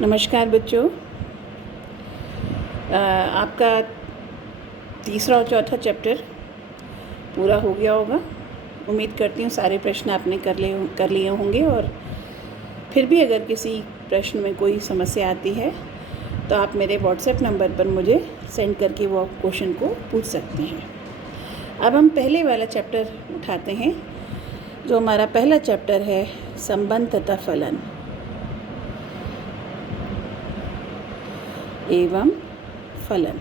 नमस्कार बच्चों। आपका तीसरा और चौथा चैप्टर पूरा हो गया होगा। उम्मीद करती हूँ सारे प्रश्न आपने कर लिए होंगे, और फिर भी अगर किसी प्रश्न में कोई समस्या आती है तो आप मेरे व्हाट्सएप नंबर पर मुझे सेंड करके वो क्वेश्चन को पूछ सकते हैं। अब हम पहले वाला चैप्टर उठाते हैं, जो हमारा पहला चैप्टर है संबंध तथा फलन एवं फलन।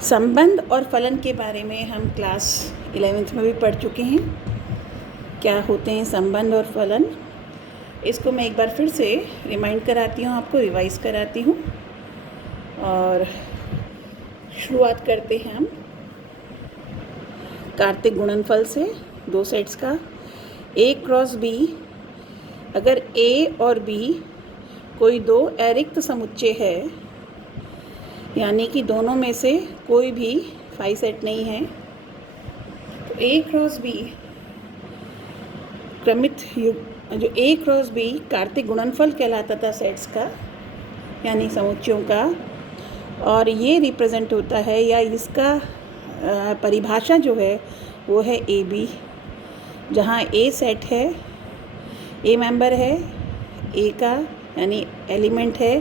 संबंध और फलन के बारे में हम क्लास 11th में भी पढ़ चुके हैं। क्या होते हैं संबंध और फलन, इसको मैं एक बार फिर से रिमाइंड कराती हूँ, आपको रिवाइज कराती हूँ। और शुरुआत करते हैं हम कार्तिक गुणनफल से, दो सेट्स का A क्रॉस B। अगर A और B कोई दो अरिक्त समुच्चय है, यानी कि दोनों में से कोई भी फाई सेट नहीं है, तो A क्रॉस B क्रमित युग जो A क्रॉस B कार्तिक गुणनफल कहलाता था सेट्स का, यानी समुच्चयों का। और ये रिप्रेजेंट होता है, या इसका परिभाषा जो है वो है AB, जहाँ A सेट है, A मेंबर है A का, यानी एलिमेंट है,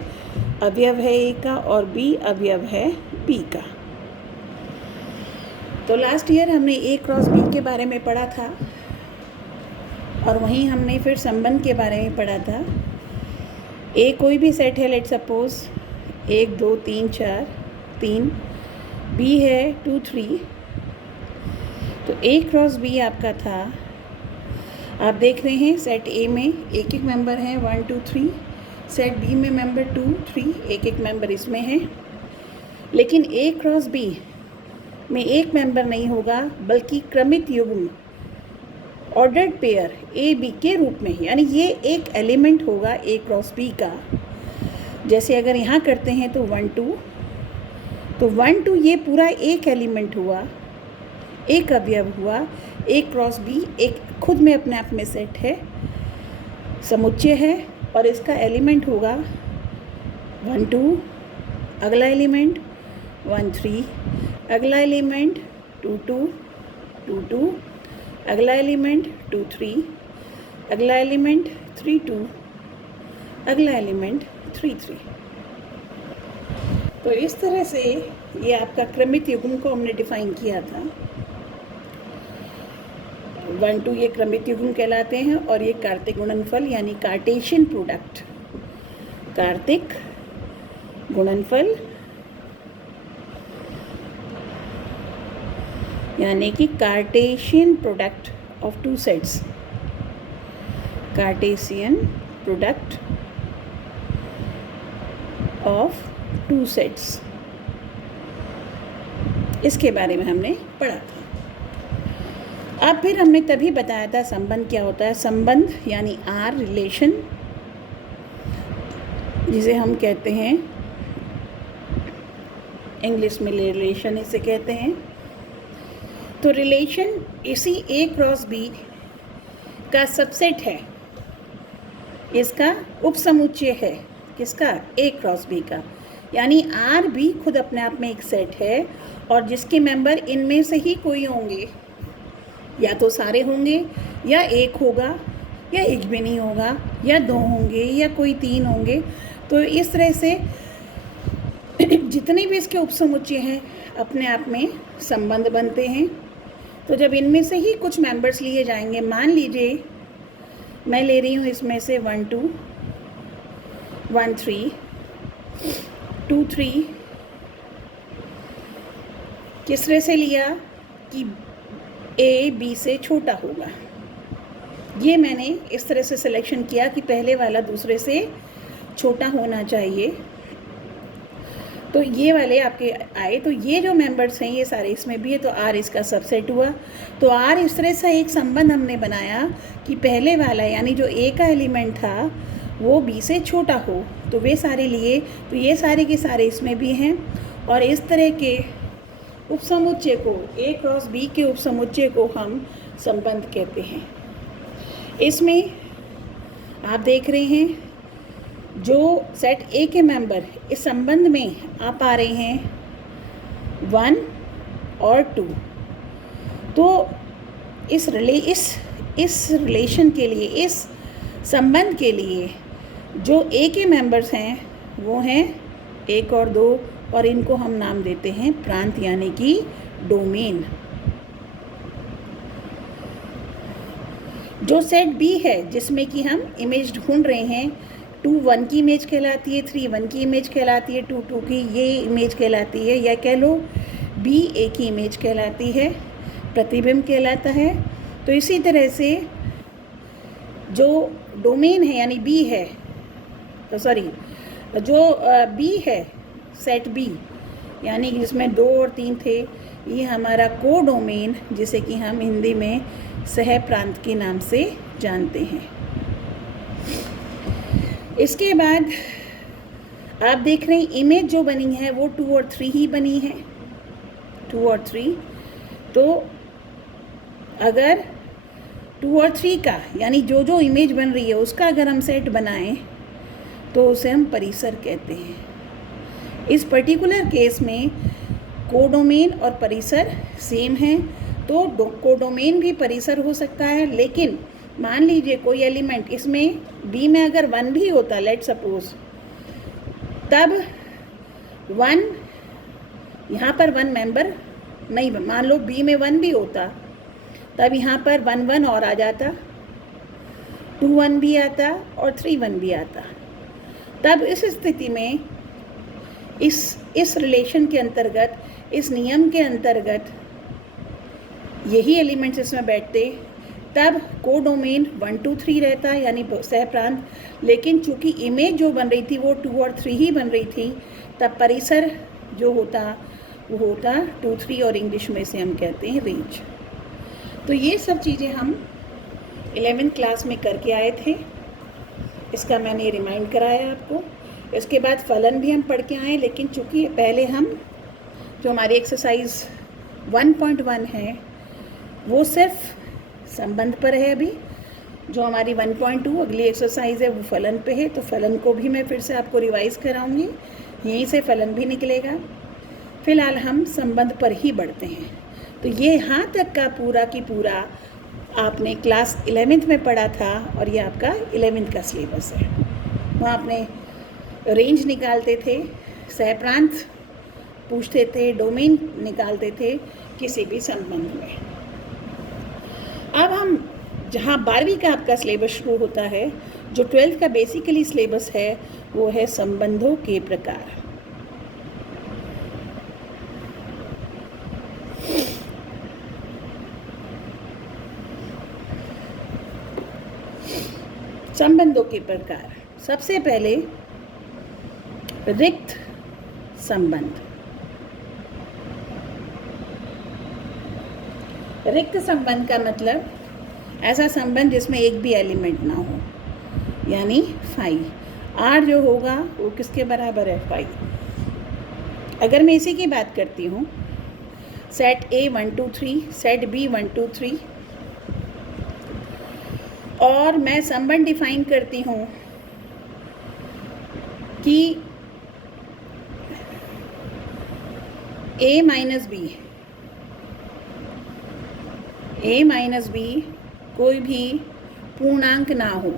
अवयव है A का, और B अवयव है B का। तो लास्ट ईयर हमने A क्रॉस B के बारे में पढ़ा था, और वहीं हमने फिर संबंध के बारे में पढ़ा था। A कोई भी सेट है, लेट सपोज 1 2 3 4 3, B है 2 3, तो A क्रॉस B आपका था। आप देख रहे हैं सेट A में एक एक मेंबर है 1 2 3, सेट B में मेंबर 2 3, एक एक मेंबर इसमें है। लेकिन A क्रॉस B में एक मेंबर नहीं होगा, बल्कि क्रमित युग्म ऑर्डर्ड पेयर A B के रूप में, यानी ये एक एलिमेंट होगा A क्रॉस B का। जैसे अगर यहाँ करते हैं तो 1 2, तो 1 2 ये पूरा एक एलिमेंट हुआ, एक अवयव हुआ। A क्रॉस B एक खुद में अपने आप में सेट है, समुच्चय है, और इसका एलिमेंट होगा 1 2, अगला एलिमेंट 1 3, अगला एलिमेंट 2 2 2 2, अगला एलिमेंट 2 3, अगला एलिमेंट 3 2, अगला एलिमेंट 3 3। तो इस तरह से ये आपका क्रमित युग्म को हमने डिफाइन किया था। 1 2 ये क्रमित युग्म कहलाते हैं, और ये कार्तिक गुणनफल यानी कार्टेशियन प्रोडक्ट, कार्तिक गुणनफल यानी कि Cartesian product of two sets, Cartesian product of two sets, इसके बारे में हमने पढ़ा था। अब फिर हमने तभी बताया था संबंध क्या होता है। संबंध यानी आर, रिलेशन, जिसे हम कहते हैं इंग्लिश में रिलेशन इसे कहते हैं। तो रिलेशन इसी A क्रॉस B का सबसेट है, इसका उपसमुच्चय है। किसका? A क्रॉस B का, यानी आर भी खुद अपने आप में एक सेट है, और जिसके मेंबर इनमें से ही कोई होंगे, या तो सारे होंगे, या एक होगा, या एक भी नहीं होगा, या दो होंगे, या कोई तीन होंगे। तो इस तरह से जितने भी इसके उपसमुच्चय हैं अपने आप में संबंध बनते हैं। तो जब इनमें से ही कुछ मेंबर्स लिए जाएंगे, मान लीजिए मैं ले रही हूँ इसमें से 1 2 1 3 2 3, किस तरह से लिया कि A B से छोटा होगा। ये मैंने इस तरह से सिलेक्शन किया कि पहले वाला दूसरे से छोटा होना चाहिए। तो ये वाले आपके आए, तो ये जो मेंबर्स हैं ये सारे इसमें भी है, तो R इसका सबसेट हुआ। तो R इस तरह से एक संबंध हमने बनाया कि पहले वाला यानी जो A का एलिमेंट था वो B से छोटा हो, तो वे सारे लिए, तो ये सारे के सारे इसमें भी हैं। और इस तरह के उपसमुच्चय को, A क्रॉस B के उपसमुच्चय को हम संबंध कहते हैं। इसमें आप देख रहे हैं जो सेट ए के मेंबर इस संबंध में आ पा रहे हैं 1 और 2। तो इस रिलेशन के लिए, इस संबंध के लिए जो ए के मेंबर्स हैं वो हैं 1 और 2, और इनको हम नाम देते हैं प्रांत यानी कि डोमेन। जो सेट बी है जिसमें कि हम इमेज ढूंढ रहे हैं, 2 1 की इमेज कहलाती है, 3 1 की इमेज कहलाती है, 2 2 की ये इमेज कहलाती है, या कह लो बी ए की इमेज कहलाती है, प्रतिबिंब कहलाता है। तो इसी तरह से जो डोमेन है यानी बी है, जो बी है सेट बी यानी जिसमें 2 और 3 थे, ये हमारा को डोमेन जिसे कि हम हिंदी में सह प्रांत के नाम से जानते हैं। इसके बाद आप देख रहे हैं इमेज जो बनी है वो 2 और 3 ही बनी है, 2 और 3। तो अगर 2 और 3 का यानी जो जो इमेज बन रही है उसका अगर हम सेट बनाएं तो उसे हम परिसर कहते हैं। इस पर्टिकुलर केस में कोडोमेन और परिसर सेम है, तो कोडोमेन भी परिसर हो सकता है। लेकिन मान लीजिए कोई एलिमेंट इसमें बी में अगर 1 भी होता, लेट सपोज, तब 1 यहाँ पर 1 मेंबर नहीं, मान लो बी में 1 भी होता तब यहाँ पर 1 1 और आ जाता, 2 1 भी आता और 3 1 भी आता। तब इस स्थिति में इस रिलेशन के अंतर्गत, इस नियम के अंतर्गत यही एलिमेंट्स इसमें बैठते, तब कोडोमेन 1 2 3 रहता यानी सह प्रांत। लेकिन चूंकि इमेज जो बन रही थी वो 2 और 3 ही बन रही थी, तब परिसर जो होता वो होता 2 3, और इंग्लिश में से हम कहते हैं रेंज। तो ये सब चीज़ें हम 11th क्लास में करके आए थे, इसका मैंने रिमाइंड कराया आपको। इसके बाद फलन भी हम पढ़ के आए, लेकिन चूँकि पहले हम जो हमारी एक्सरसाइज 1.1 है वो सिर्फ संबंध पर है। अभी जो हमारी 1.2 अगली एक्सरसाइज है वो फलन पे है, तो फलन को भी मैं फिर से आपको रिवाइज कराऊंगी, यहीं से फलन भी निकलेगा। फ़िलहाल हम संबंध पर ही बढ़ते हैं। तो ये यहाँ तक का पूरा की पूरा आपने क्लास 11th में पढ़ा था, और ये आपका 11th का सिलेबस है। वहाँ आपने रेंज निकालते थे, सहप्रांत पूछते थे, डोमेन निकालते थे किसी भी संबंध में। अब हम जहाँ 12वीं का आपका सिलेबस शुरू होता है, जो 12th का बेसिकली सिलेबस है वो है संबंधों के प्रकार। संबंधों के प्रकार, सबसे पहले रिक्त संबंध। रिक्त संबंध का मतलब ऐसा संबंध जिसमें एक भी एलिमेंट ना हो, यानी फाई। आर जो होगा वो किसके बराबर है? फाई। अगर मैं इसी की बात करती हूँ, सेट ए 1 2 3, सेट बी 1 2 3, और मैं संबंध डिफाइन करती हूँ कि ए माइनस बी कोई भी पूर्णांक ना हो,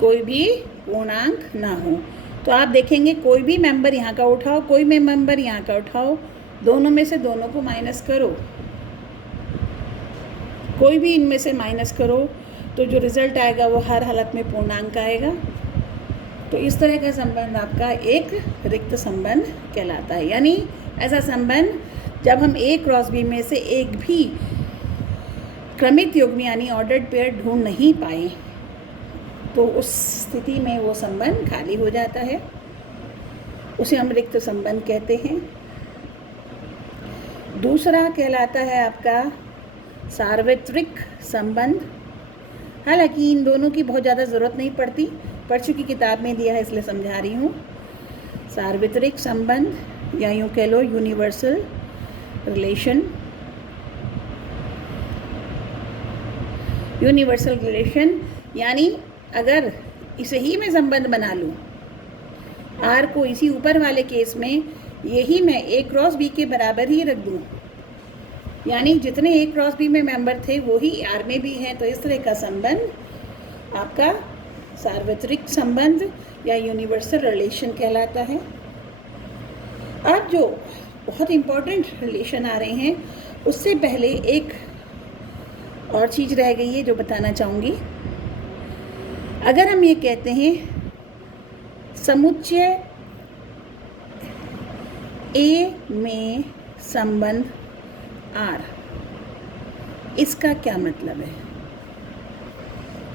कोई भी पूर्णांक ना हो। तो आप देखेंगे कोई भी मेंबर यहाँ का उठाओ, कोई भी मेंबर यहाँ का उठाओ, दोनों में से दोनों को माइनस करो, कोई भी इनमें से माइनस करो, तो जो रिज़ल्ट आएगा वो हर हालत में पूर्णांक आएगा। तो इस तरह का संबंध आपका एक रिक्त संबंध कहलाता है। यानी ऐसा संबंध जब हम ए क्रॉस बी में से एक भी क्रमित युग्म यानी ऑर्डर्ड पेयर ढूंढ नहीं पाए, तो उस स्थिति में वो संबंध खाली हो जाता है, उसे हम रिक्त संबंध कहते हैं। दूसरा कहलाता है आपका सार्वत्रिक संबंध। हालांकि इन दोनों की बहुत ज़्यादा ज़रूरत नहीं पड़ती, पढ़ चुकी किताब में दिया है इसलिए समझा रही हूँ। सार्वत्रिक संबंध या यूँ कह लो यूनिवर्सल रिलेशन। यूनिवर्सल रिलेशन यानी अगर इसे ही मैं संबंध बना लूँ, आर को इसी ऊपर वाले केस में यही मैं ए क्रॉस बी के बराबर ही रख दूँ, यानी जितने ए क्रॉस बी में मेंबर थे वो ही आर में भी हैं, तो इस तरह का संबंध आपका सार्वत्रिक संबंध या यूनिवर्सल रिलेशन कहलाता है। अब जो बहुत इम्पोर्टेंट रिलेशन आ रहे हैं उससे पहले एक और चीज़ रह गई है जो बताना चाहूँगी। अगर हम ये कहते हैं समुच्चय ए में संबंध आर, इसका क्या मतलब है?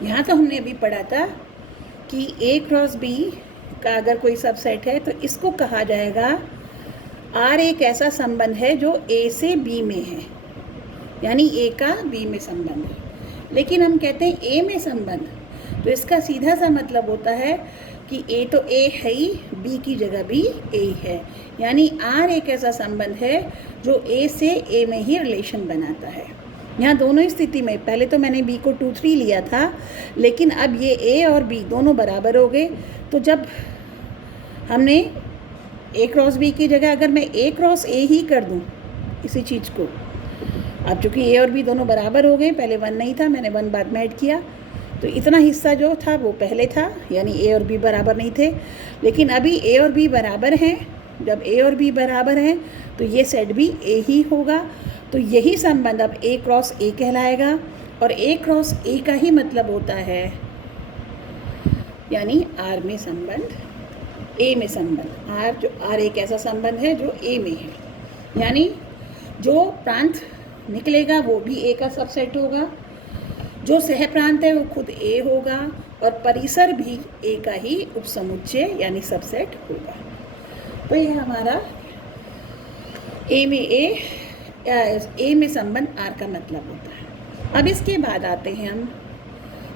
यहाँ तो हमने अभी पढ़ा था कि ए क्रॉस बी का अगर कोई सबसेट है तो इसको कहा जाएगा आर एक ऐसा संबंध है जो ए से बी में है, यानी ए का बी में संबंध है। लेकिन हम कहते हैं ए में संबंध, तो इसका सीधा सा मतलब होता है कि ए तो ए है ही, बी की जगह भी ए है, यानी आर एक ऐसा संबंध है जो ए से ए में ही रिलेशन बनाता है। यहाँ दोनों ही स्थिति में, पहले तो मैंने बी को 2, 3 लिया था, लेकिन अब ये ए और बी दोनों बराबर हो गए, तो जब हमने ए क्रॉस बी की जगह अगर मैं ए क्रॉस ए ही कर दूँ इसी चीज़ को, अब चूँकि ए और बी दोनों बराबर हो गए, पहले 1 नहीं था, मैंने 1 बाद में ऐड किया, तो इतना हिस्सा जो था वो पहले था, यानी ए और बी बराबर नहीं थे। लेकिन अभी ए और बी बराबर हैं, जब ए और बी बराबर हैं तो ये सेट भी ए ही होगा, तो यही संबंध अब ए क्रॉस ए कहलाएगा। और ए क्रॉस ए का ही मतलब होता है यानी आर में संबंध, ए में संबंध। आर एक ऐसा संबंध है जो ए में है, यानी जो प्रांत निकलेगा वो भी ए का सबसेट होगा, जो सह प्रांत है वो खुद ए होगा, और परिसर भी ए का ही उपसमुच्चय यानी सबसेट होगा। तो ये हमारा ए में संबंध आर का मतलब होता है। अब इसके बाद आते हैं हम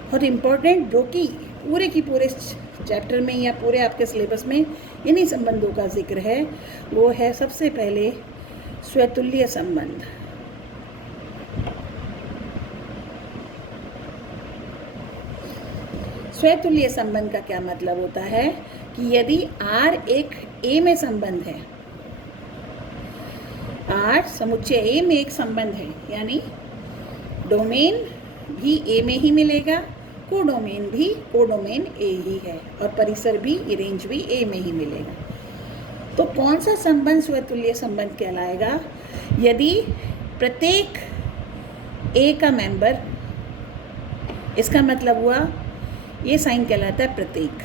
बहुत इम्पोर्टेंट, जो कि पूरे की पूरे चैप्टर में या पूरे आपके सिलेबस में इन्हीं संबंधों का जिक्र है, वो है सबसे पहले स्वतुल्य संबंध। स्वतुल्य संबंध का क्या मतलब होता है कि यदि आर एक ए में संबंध है, आर समुच्चय ए में एक संबंध है, यानी डोमेन भी ए में ही मिलेगा, कोडोमेन ए ही है, और परिसर भी, रेंज भी ए में ही मिलेगा। तो कौन सा संबंध स्वतुल्य संबंध कहलाएगा? यदि प्रत्येक ए का मेंबर, इसका मतलब हुआ ये साइन कहलाता है प्रत्येक,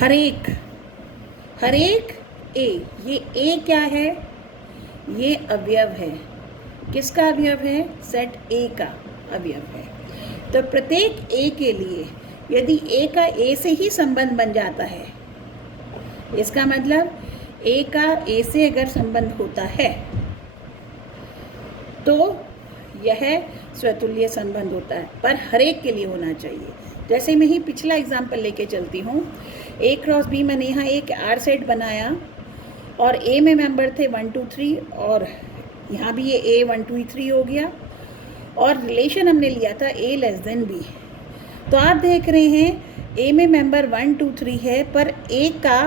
हर एक ए, ये ए क्या है? ये अवयव है। किसका अवयव है? सेट ए का अवयव है। तो प्रत्येक ए के लिए यदि ए का ए से ही संबंध बन जाता है, इसका मतलब ए का ए से अगर संबंध होता है तो यह स्वतुल्य संबंध होता है, पर हर एक के लिए होना चाहिए। जैसे मैं ही पिछला एग्जाम्पल लेके चलती हूँ, ए क्रॉस बी मैंने यहाँ एक आर सेट बनाया और ए में मेंबर थे 1, 2, 3, और यहाँ भी ये ए 1, 2, 3 हो गया, और रिलेशन हमने लिया था ए लेस देन बी। तो आप देख रहे हैं ए में मेंबर 1, 2, 3 है, पर ए का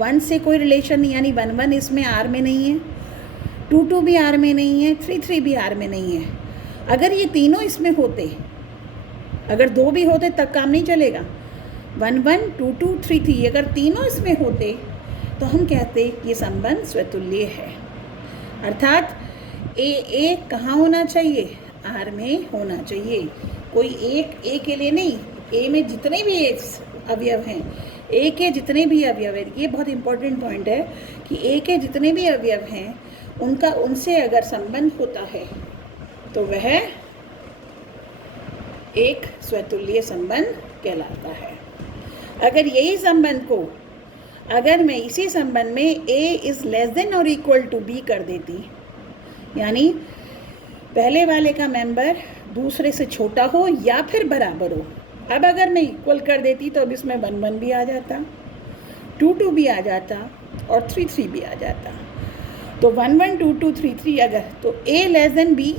1 से कोई रिलेशन नहीं, यानी 1, 1 इसमें आर में नहीं है, 2, 2 भी आर में नहीं है, 3, 3 भी आर में नहीं है। अगर ये तीनों इसमें होते, अगर 2 भी होते तब काम नहीं चलेगा, 1, 1, 2, 2, 3, 3, अगर तीनों इसमें होते तो हम कहते ये संबंध स्वतुल्य है। अर्थात ए कहाँ होना चाहिए? आर में होना चाहिए। कोई एक ए के लिए नहीं, ए में जितने भी अवयव हैं, ए के जितने भी अवयव हैं, ये बहुत इंपॉर्टेंट पॉइंट है कि ए के जितने भी अवयव हैं उनसे अगर संबंध होता है तो वह एक स्वतुल्य संबंध कहलाता है। अगर यही संबंध को, अगर मैं इसी संबंध में a इज़ लेस देन और इक्वल टू b कर देती, यानी पहले वाले का मेंबर दूसरे से छोटा हो या फिर बराबर हो, अब अगर मैं इक्वल कर देती तो अब इसमें 1, 1 भी आ जाता, 2, 2 भी आ जाता, और 3, 3 भी आ जाता। तो 1, 1, 2, 2, 3, 3 अगर, तो a लेस देन b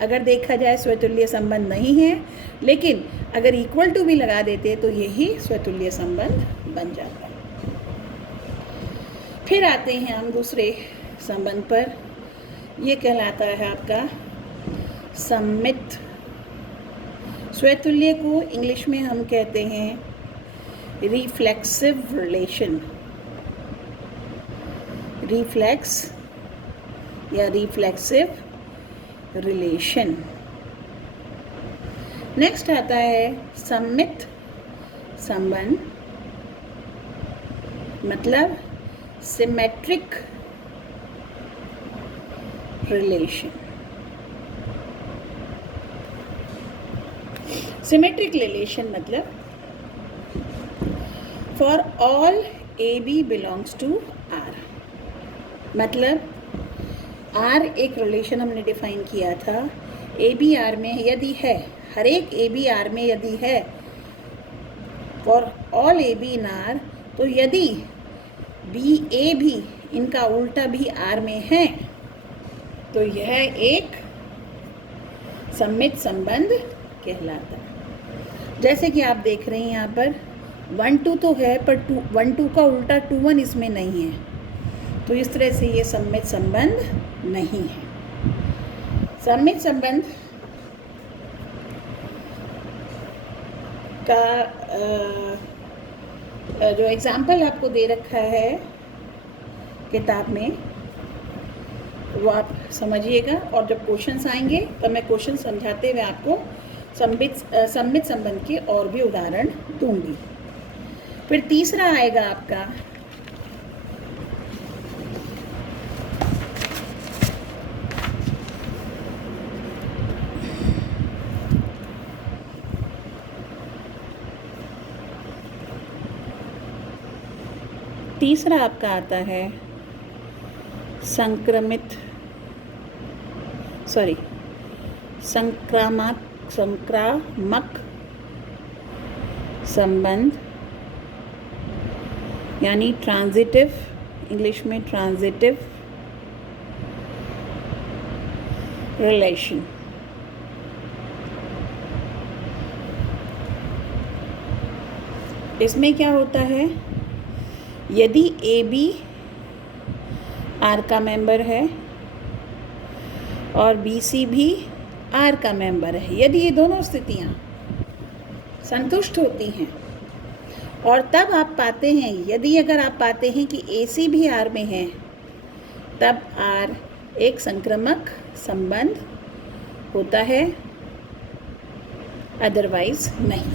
अगर देखा जाए स्वतुल्य संबंध नहीं है, लेकिन अगर इक्वल टू भी लगा देते तो यही स्वतुल्य संबंध बन जाता है। फिर आते हैं हम दूसरे संबंध पर। ये कहलाता है आपका सम्मित। स्वतुल्य को इंग्लिश में हम कहते हैं रिफ्लेक्सिव रिलेशन। रिफ्लेक्स या रिफ्लेक्सिव रिलेशन। नेक्स्ट आता है सम्मित संबंध, मतलब सिमेट्रिक रिलेशन। सिमेट्रिक रिलेशन मतलब for all A B belongs to R. मतलब आर एक रिलेशन हमने डिफाइन किया था, ए बी आर में यदि है, हर एक ए बी आर में यदि है, for all A be in are, तो यदि बी ए भी इनका उल्टा भी आर में है तो यह एक सम्मित संबंध कहलाता है। जैसे कि आप देख रहे हैं यहाँ पर 1-2 तो है, पर 1-2 का उल्टा 2-1 इसमें नहीं है, तो इस तरह से ये सम्मित संबंध नहीं है। सम्मित संबंध का जो एग्जाम्पल आपको दे रखा है किताब में वो आप समझिएगा, और जब क्वेश्चंस आएंगे तब मैं क्वेश्चन समझाते हुए आपको सम्मित संबंध के और भी उदाहरण दूंगी। फिर तीसरा आएगा आपका आता है संक्रामक संबंध, यानी ट्रांजिटिव, इंग्लिश में ट्रांजिटिव रिलेशन। इसमें क्या होता है, यदि ए बी आर का मेंबर है और बी सी भी आर का मेंबर है, यदि ये दोनों स्थितियां संतुष्ट होती हैं, और तब आप पाते हैं, यदि अगर आप पाते हैं कि ए सी भी आर में है, तब आर एक संक्रामक संबंध होता है, अदरवाइज नहीं।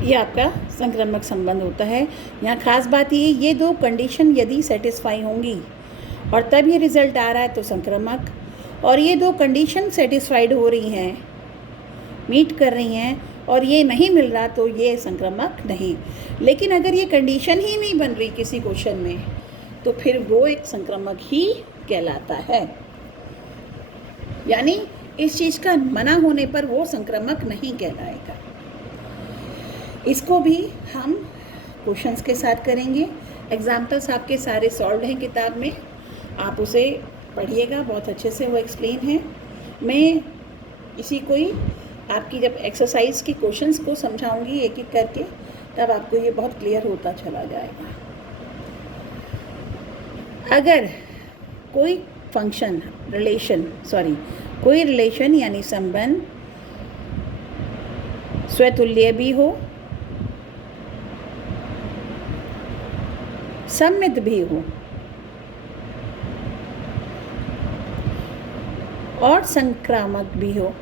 ये आपका संक्रामक संबंध होता है। यहाँ खास बात ये दो कंडीशन यदि सेटिस्फाई होंगी और तब ये रिज़ल्ट आ रहा है तो संक्रामक, और ये दो कंडीशन सेटिस्फाइड हो रही हैं, मीट कर रही हैं, और ये नहीं मिल रहा तो ये संक्रामक नहीं। लेकिन अगर ये कंडीशन ही नहीं बन रही किसी क्वेश्चन में तो फिर वो एक संक्रामक ही कहलाता है, यानी इस चीज़ का मना होने पर वो संक्रामक नहीं कहलाएगा। इसको भी हम क्वेश्चंस के साथ करेंगे। एग्जाम्पल्स आपके सारे सॉल्व हैं किताब में, आप उसे पढ़िएगा, बहुत अच्छे से वो एक्सप्लेन है। मैं इसी को ही आपकी जब एक्सरसाइज की क्वेश्चंस को समझाऊंगी एक एक करके, तब आपको ये बहुत क्लियर होता चला जाएगा। अगर कोई कोई रिलेशन यानी संबंध स्वतुल्य भी हो, सम्मित भी हो और संक्रामक भी हो,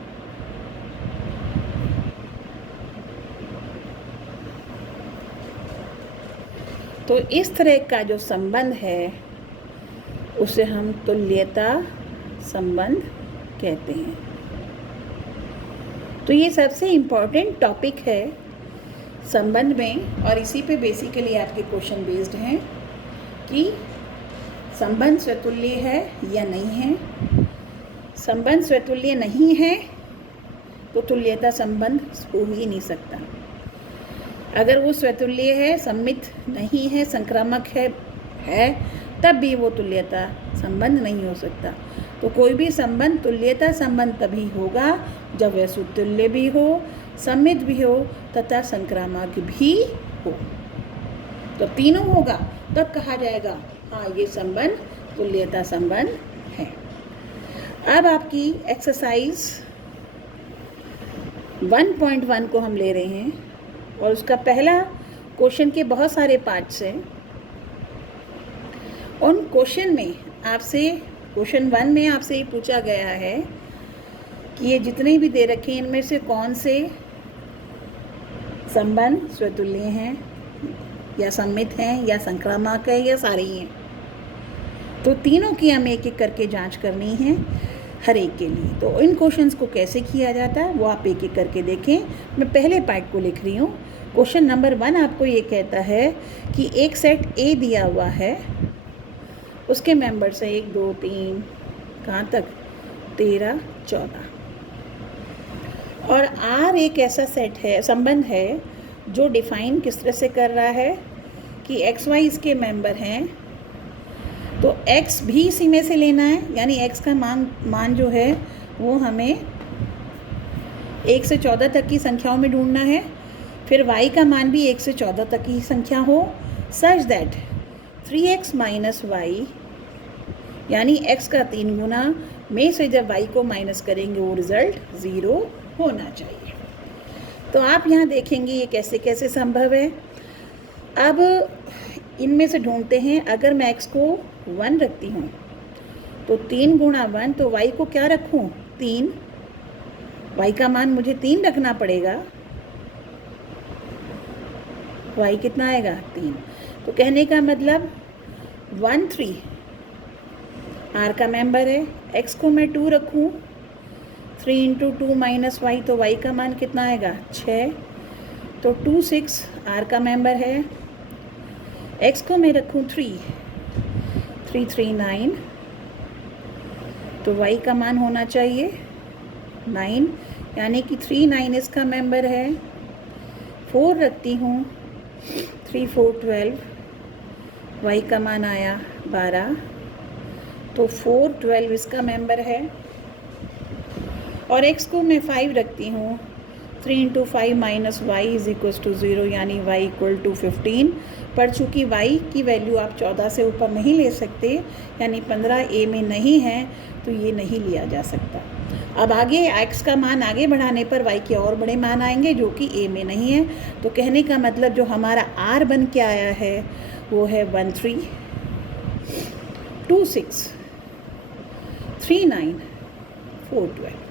तो इस तरह का जो संबंध है उसे हम तुल्यता संबंध कहते हैं। तो ये सबसे इम्पॉर्टेंट टॉपिक है संबंध में, और इसी पे बेसिकली आपके क्वेश्चन बेस्ड हैं कि संबंध स्वतुल्य है या नहीं है। संबंध स्वतुल्य नहीं है तो तुल्यता संबंध हो ही नहीं सकता। अगर वो स्वतुल्य है, सममित नहीं है, संक्रामक है तब भी वो तुल्यता संबंध नहीं हो सकता। तो कोई भी संबंध तुल्यता संबंध तभी होगा जब वह सुतुल्य भी हो, सममित भी हो तथा संक्रामक भी हो। तो तीनों होगा तब कहा जाएगा हाँ ये संबंध तुल्यता संबंध है। अब आपकी एक्सरसाइज 1.1 को हम ले रहे हैं और उसका पहला क्वेश्चन के बहुत सारे पार्ट्स हैं। उन क्वेश्चन में आपसे क्वेश्चन 1 में आपसे ये पूछा गया है कि ये जितने भी दे रखे हैं इनमें से कौन से संबंध स्वतुल्य हैं या सममित हैं या संक्रामक है या सारे ही हैं। तो तीनों की हमें एक एक करके जांच करनी है हर एक के लिए। तो इन क्वेश्चंस को कैसे किया जाता है वो आप एक एक करके देखें। मैं पहले पार्ट को लिख रही हूँ। क्वेश्चन नंबर 1 आपको ये कहता है कि एक सेट ए दिया हुआ है, उसके मेंबर्स हैं 1 2 3 कहाँ तक 13 14 और आर एक ऐसा सेट है, संबंध है जो डिफाइन किस तरह से कर रहा है कि एक्स वाई इसके मेंबर हैं। तो x भी इसी में से लेना है, यानी x का मान जो है वो हमें 1 से 14 तक की संख्याओं में ढूंढना है। फिर y का मान भी 1 से 14 तक की संख्या हो such that 3x minus y यानी x का 3 गुना में से जब y को माइनस करेंगे वो रिज़ल्ट 0 होना चाहिए। तो आप यहाँ देखेंगे ये कैसे कैसे संभव है। अब इनमें से ढूंढते हैं। अगर मैं x को 1 रखती हूँ तो 3 गुणा 1, तो y को क्या रखूँ 3, y का मान मुझे 3 रखना पड़ेगा। y कितना आएगा 3। तो कहने का मतलब 1 3 r का मेंबर है। x को मैं 2 रखूँ 3 इंटू 2 माइनस वाई, तो y का मान कितना आएगा 6। तो 2 6 r का मेंबर है। x को मैं रखूँ 3 3 3 9, तो y का मान होना चाहिए 9, यानी कि 3 9 इसका मेंबर है। 4 रखती हूँ 3 4 12, y का मान आया 12, तो 4 12 इसका मेंबर है। और x को मैं 5 रखती हूँ 3 into 5 minus y is equals to 0, यानी y इक्वल टू 15। पर चूँकि y की वैल्यू आप 14 से ऊपर नहीं ले सकते, यानी 15 a में नहीं है, तो ये नहीं लिया जा सकता। अब आगे x का मान आगे बढ़ाने पर y के और बड़े मान आएंगे जो कि a में नहीं है। तो कहने का मतलब जो हमारा r बन के आया है वो है 1 3 2 6 3 9 4 12।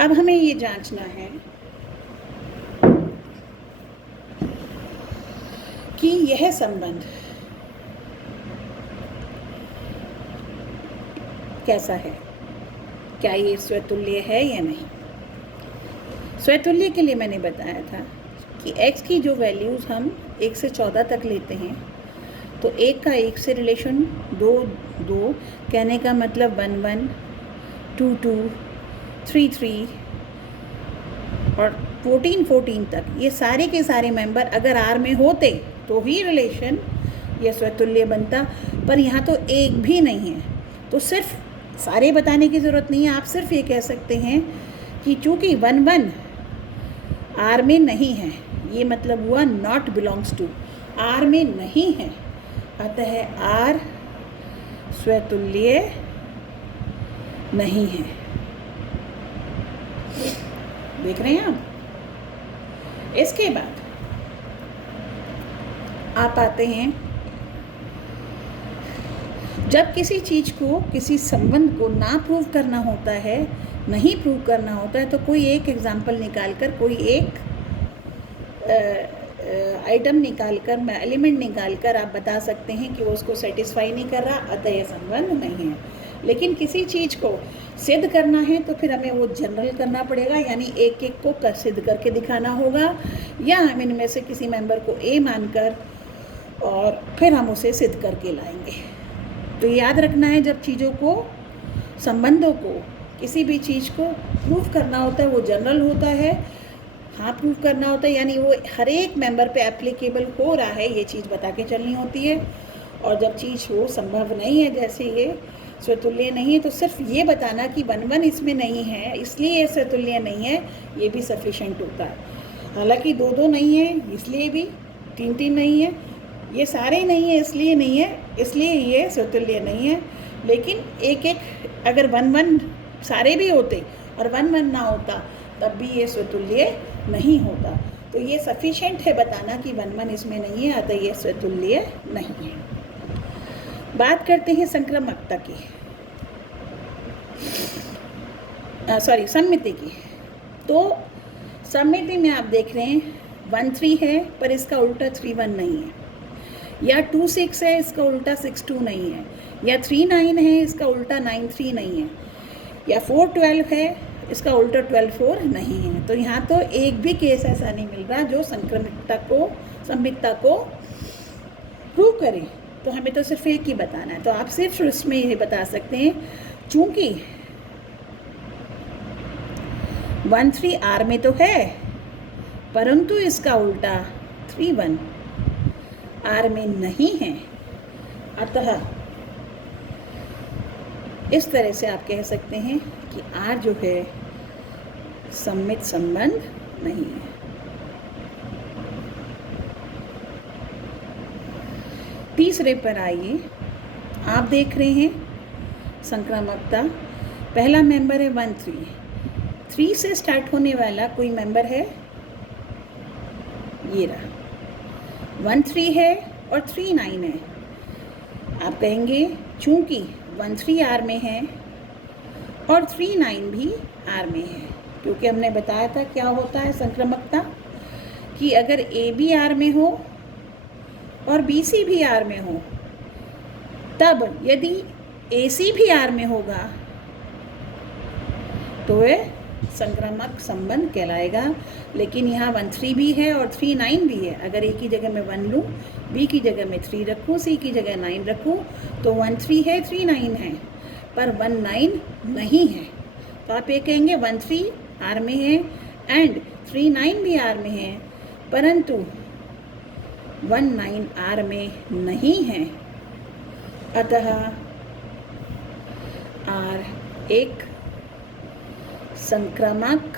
अब हमें ये जांचना है कि यह संबंध कैसा है, क्या ये स्वतुल्य है या नहीं। स्वतुल्य के लिए मैंने बताया था कि x की जो वैल्यूज़ हम 1 से 14 तक लेते हैं, तो 1 का 1 से रिलेशन 2 2, कहने का मतलब 1 1 2 2 3 3 और 14 14 तक, ये सारे के सारे मेंबर अगर R में होते तो ही रिलेशन ये स्वतुल्य बनता। पर यहाँ तो एक भी नहीं है, तो सिर्फ सारे बताने की ज़रूरत नहीं है। आप सिर्फ ये कह सकते हैं कि चूँकि 1 1 R में नहीं है, ये मतलब हुआ नॉट बिलोंग्स टू, R में नहीं है, अतः R स्वतुल्य नहीं है। देख रहे हैं आप। इसके बाद आप आते हैं, जब किसी चीज़ को, किसी संबंध को ना प्रूव करना होता है, नहीं प्रूव करना होता है, तो कोई एक एग्जाम्पल निकाल कर, कोई एक आइटम निकाल कर, एलिमेंट निकाल कर आप बता सकते हैं कि वो उसको सेटिस्फाई नहीं कर रहा, अतः यह संबंध नहीं है। लेकिन किसी चीज़ को सिद्ध करना है तो फिर हमें वो जनरल करना पड़ेगा, यानी एक एक को सिद्ध करके दिखाना होगा, या हम इनमें से किसी मेंबर को ए मानकर और फिर हम उसे सिद्ध करके लाएंगे। तो याद रखना है, जब चीज़ों को, संबंधों को, किसी भी चीज़ को प्रूव करना होता है वो जनरल होता है, हाँ प्रूव करना होता है, यानी वो हर एक मेंबर पे एप्लीकेबल हो रहा है, ये चीज़ बता के चलनी होती है। और जब चीज़ वो संभव नहीं है, जैसे ये स्वतुल्य नहीं है, तो सिर्फ ये बताना कि 1 1 इसमें नहीं है इसलिए ये स्वतुल्य नहीं है, ये भी सफिशेंट होता है। हालांकि 2 2 नहीं है इसलिए भी, 3 3 नहीं है, ये सारे नहीं है इसलिए नहीं है, इसलिए ये स्वतुल्य नहीं है। लेकिन एक एक अगर 1 1 सारे भी होते और 1 1 ना होता तब भी ये स्वतुल्य नहीं होता। तो ये सफिशेंट है बताना कि 1 1 इसमें नहीं है, अतः ये स्वतुल्य नहीं है। बात करते हैं संक्रामकता की, सममिति की। तो सममिति में आप देख रहे हैं 1 3 है पर इसका उल्टा 3 1 नहीं है, या 2 6 है इसका उल्टा 6 2 नहीं है, या 3 9 है इसका उल्टा 9 3 नहीं है, या 4 12 है इसका उल्टा 12 4 नहीं है। तो यहाँ तो एक भी केस ऐसा नहीं मिल रहा जो सममितता को प्रूव करे। तो हमें तो सिर्फ एक ही बताना है। तो आप सिर्फ इसमें ये बता सकते हैं, चूंकि 1 3 R में तो है परंतु इसका उल्टा 3 1 R में नहीं है, अतः इस तरह से आप कह सकते हैं कि R जो है सममित संबंध नहीं है। तीसरे पर आइए, आप देख रहे हैं संक्रामकता। पहला मेंबर है 1 3, 3 से स्टार्ट होने वाला कोई मेंबर है, ये रहा 1 3 है और 3 9 है। आप कहेंगे चूंकि 1 3 R में है और 3 9 भी R में है, क्योंकि हमने बताया था क्या होता है संक्रामकता, कि अगर A भी R में हो और BC भी R में हो, तब यदि AC भी R में होगा तो वह संक्रामक संबंध कहलाएगा। लेकिन यहाँ 1 3 भी है और 3 9 भी है। अगर A की जगह मैं 1 लूँ, B की जगह मैं 3 रखूँ, C की जगह 9 रखूँ, तो 1 3 है 3 9 है पर 1 9 नहीं है। तो आप ये कहेंगे 1 3 R में है एंड 3 9 भी R में है, परंतु 1 9 R में नहीं है, अतः R एक संक्रामक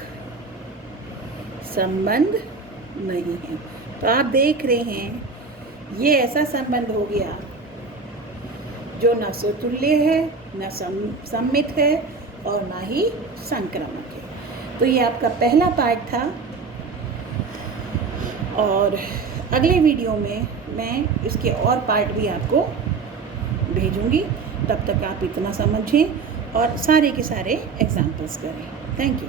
संबंध नहीं है। तो आप देख रहे हैं ये ऐसा संबंध हो गया जो न स्वतुल्य है, न सममित है और ना ही संक्रामक है। तो ये आपका पहला पार्ट था और अगले वीडियो में मैं इसके और पार्ट भी आपको भेजूंगी। तब तक आप इतना समझें और सारे के सारे एग्जाम्पल्स करें। Thank you.